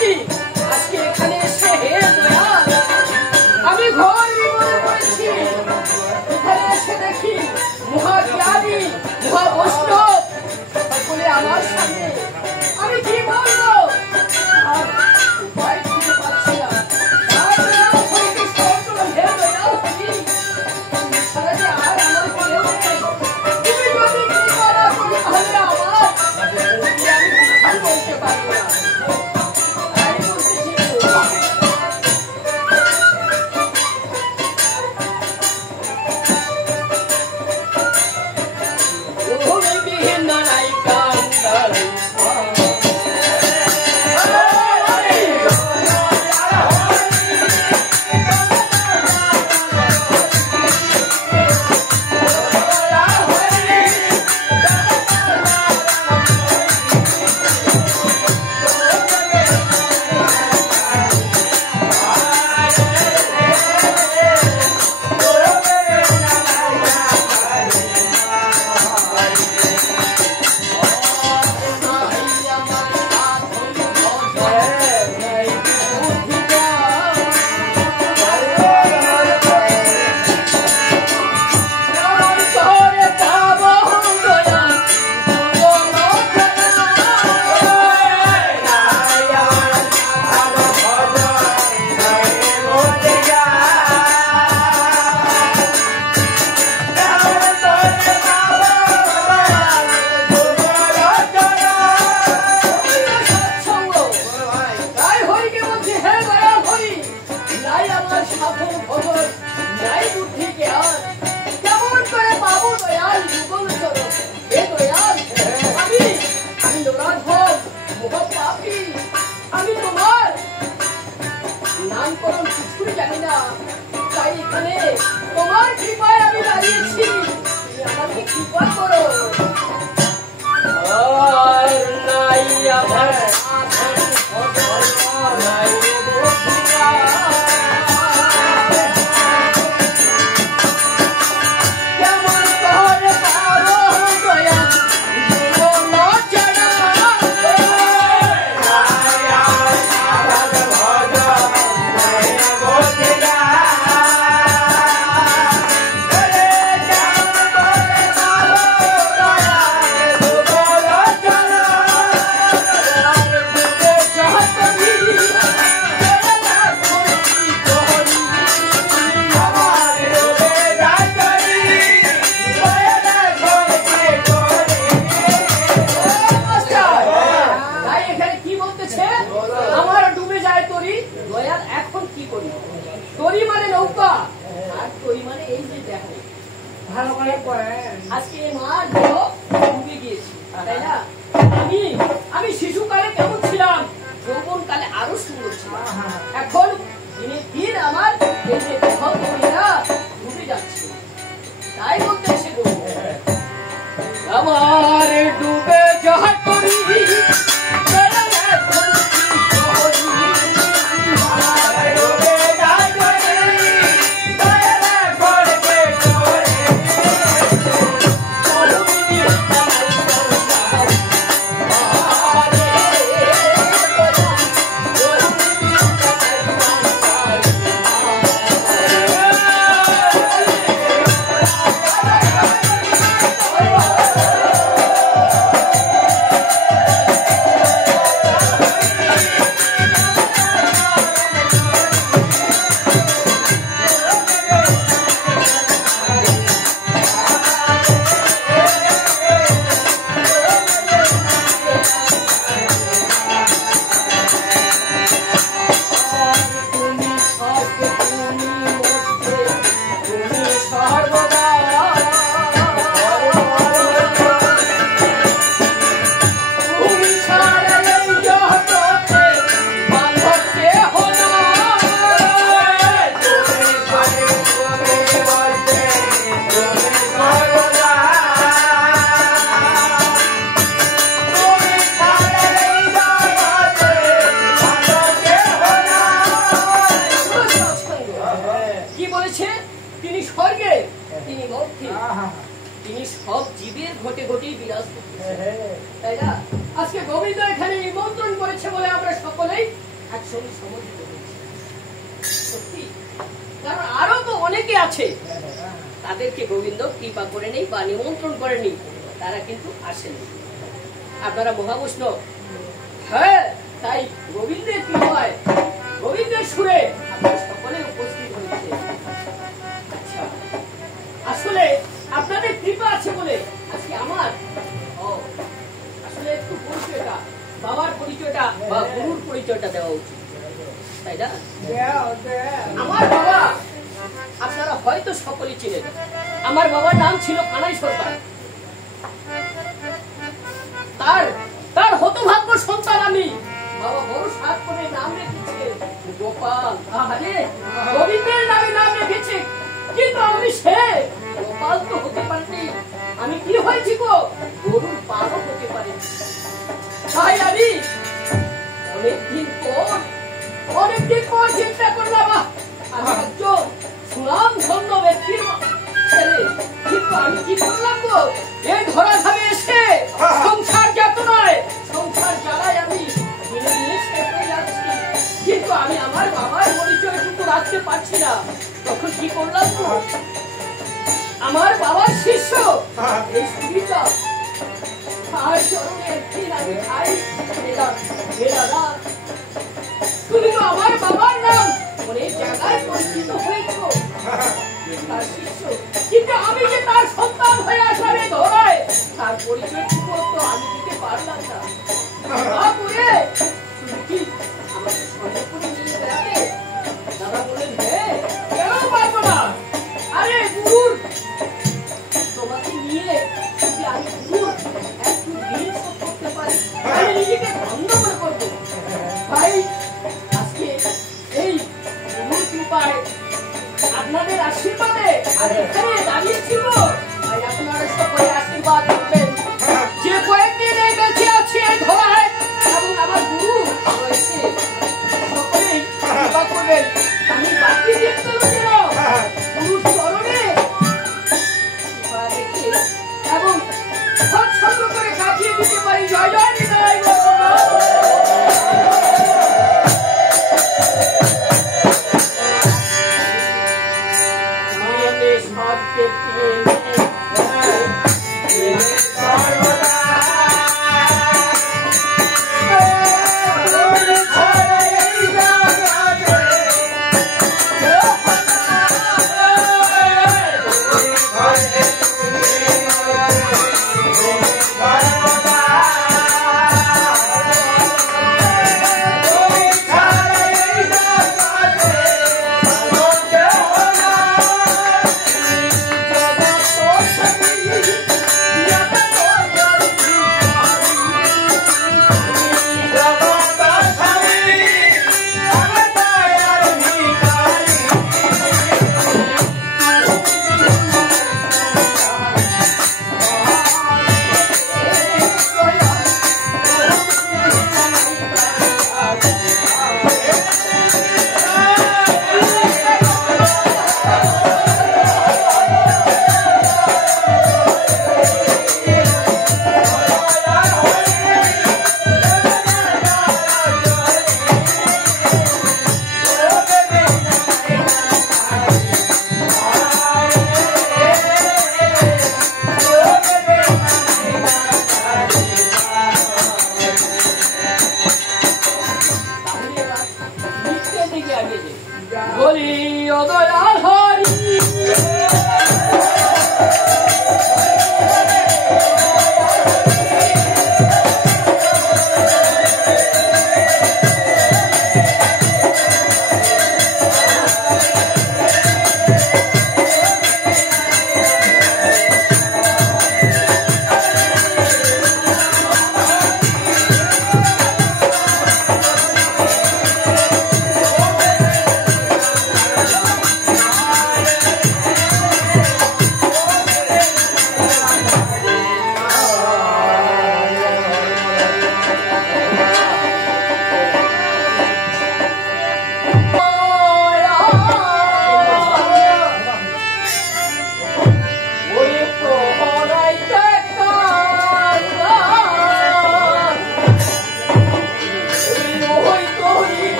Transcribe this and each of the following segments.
সত্যি আজকে এখানে এসে হে দয়াল আমি ঘর বিপদে পড়েছি। এখানে এসে দেখি মহাজ্ঞানী মহাবৈষ্ণব সকলে আমার সামনে, আমি কি বলবো আর উপায় খুঁজে পাচ্ছি না। তাই দয়াল হরিকে স্মরণ করো, হে দয়াল হরি, ছাড়া যে আর আমার কেউ নেই। তুমি যদি কৃপা না করি তাহলে আমার আমি কোথাও বলতে পারবো না। তাই বলতেছি আমি শিশুকালে কেমন ছিলাম, যৌবন কালে আরো সুন্দর ছিলাম। এখন দিনে দিন আমার ডুবে যাচ্ছে। তাই বলতে এসে আমার ডুবে যাহা করি একসঙ্গে সমবেত হয়েছে। সত্যি, কারণ আরো তো অনেকে আছে, তাদেরকে গোবিন্দ কৃপা করে নেই বা নিমন্ত্রণ করেনি, তারা কিন্তু আসেনি। আপনারা মহাবৈষ্ণব, হ্যাঁ, তাই গোবিন্দের কৃপায়, গোবিন্দের সুরে আপনারা সকলে উপস্থিত হয়েছে। আচ্ছা, আসলে আপনাদের কৃপা আছে বলে আজকে আমার আসলে একটু পরিচয়টা, বাবার পরিচয়টা বা গুরুর পরিচয়টা দেওয়া উচিত, তাই না? আমার বাবা আপনারা হয়তো সকলেই চিনেন। আমার বাবার নাম ছিল কানাই সরকার। তার হতভাগ্য সন্তান আমি। বাবা বড় সাত করে নাম রেখেছে গোপাল। গোবিন্দের নামে নাম রেখেছে, কিন্তু আমি সে গোপাল তো হতে পারিনি। আমি কি হয়েছি গো, গরুর পালও হতে পারিনি। তাই আমি অনেকদিন পর চিন্তা করলাম আমি একজন সুনাম ধন্য ব্যক্তির ছেলে, কিন্তু আমি কি করলাম গো, এই ধরা ধামে এসে সংসার যাতনায়, সংসার জ্বালায় আমি দিনে দিনে শেষ হয়ে যাচ্ছি। কিন্তু আমি আমার বাবার পরিচয়টুকু রাখতে পারছি না। তখন কি করলাম গো, আমার বাবার শিষ্য এই সুবিধা তার চরণে একদিন আমি খাই, দাদা তুমি তো আমার বাবার নাম অনেক জায়গায় পরিচিত হয়েছ, তার শিষ্য, কিন্তু আমি যে তার সন্তান হয়ে আসলে ধরায় তার পরিচয়টুকু তো আমি দিতে পারলাম না। তারপরে তুমি কি আমাকে সঙ্গে করে নিয়ে বেড়াবে? দাদা বললেন, হ্যাঁ, কেন পারবো না? আরে গুরুর তোমাকে নিয়ে যদি আমি গুরুর একটু দিন করতে পারি, আমি নিজেকে ধন্য মনে করবো। ভাই, আজকে এই গুরুর কৃপায়, আপনাদের আশীর্বাদে আমি এখানে দাঁড়িয়েছিল। তাই আপনারা সকলে আশীর্বাদ করবেন যে কয়েকদিন এই বেঁচে আছে ধরায়, এবং আমার গুরু রয়েছে, সকলেই কৃপা করবেন। আমি বাকি দেখতে গুরুর চরণে কৃপা রেখে এবং সৎসঙ্গ করে কাটিয়ে দিতে পারি। জয় জয় নিতাই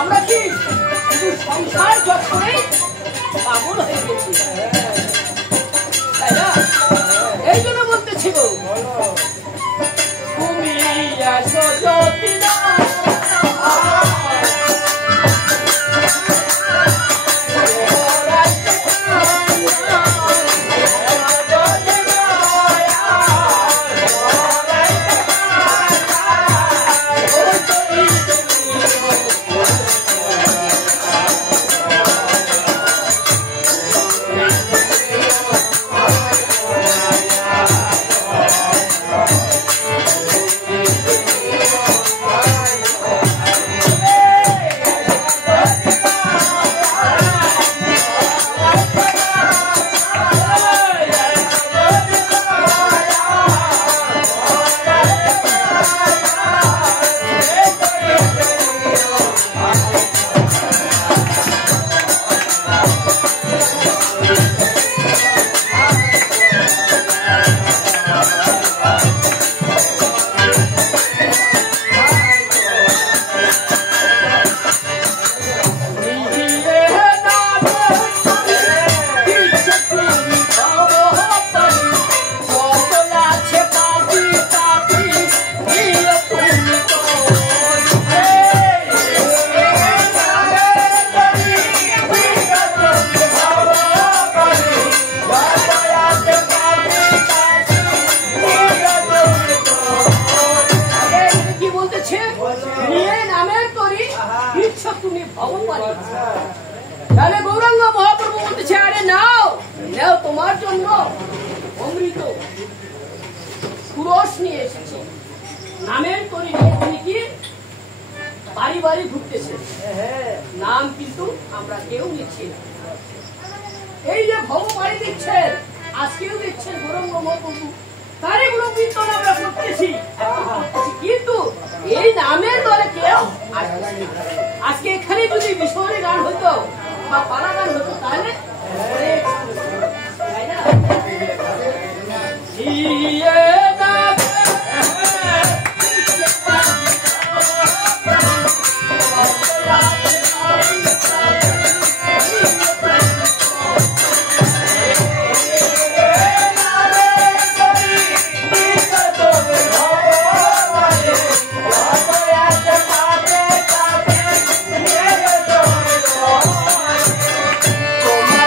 আমরা কি সংসার যখনই পাগল হয়ে গেছি, তাই না? এই জন্য বলতেছিল তুমি আসো যদি না তাহলে গৌরাঙ্গ মহাপ্রভু বলতেছে, আরে নাও নাও, তোমার জন্য অমৃত পুরস নিয়ে এসেছি। নামের তরি নিয়ে তিনি কি বাড়ি বাড়ি ঘুরতেছে, নাম কিন্তু আমরা কেউ নিচ্ছি না। এই যে ভব বাড়ি দিচ্ছেন, আজকেও দিচ্ছেন গৌরাঙ্গ মহাপ্রভু, তারই গুলো কীর্তন আমরা করতেছি, কিন্তু এই নামের দলে কেউ আসতেছে না। আজকে এখানে যদি মিশরে গান হতো বা পালা গান হতো তাহলে তাই না? তোমার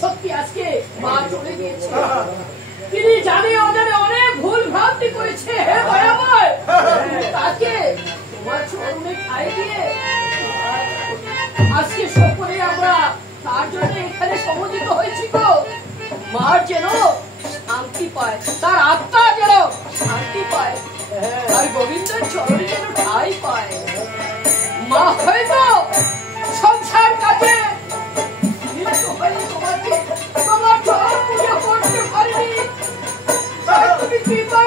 সত্যি আজকে মা চলে গিয়েছে, তিনি জানে অজানে অনেক ভুল ভ্রান্তি করেছে। হে দয়াময়, তাকে তোমার চরণে ঠাঁই দিয়ে আজকে সকলে আমরা তার জন্য এখানে সমবেত হয়েছি গো। মার যেন শান্তি পায়, তার আত্মা যেন শান্তি পায়, আর গোবিন্দের চরণে যেন ঠাঁই পায়। মা হয়তো সংসার কাজে তোমার চরণ পূজা করতে পারিনি, তুমি কৃপা